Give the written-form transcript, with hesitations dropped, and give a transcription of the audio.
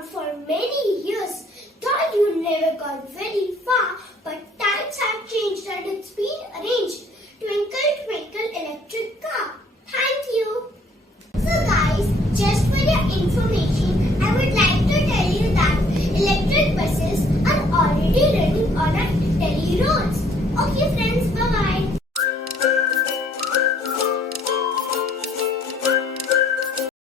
around for many years. Thought you never got very far, but times have changed and it's been arranged. Twinkle Twinkle electric car. Thank you. So guys, just for your information, I would like to tell you that electric buses are already running on our Delhi roads. Okay friends, bye bye.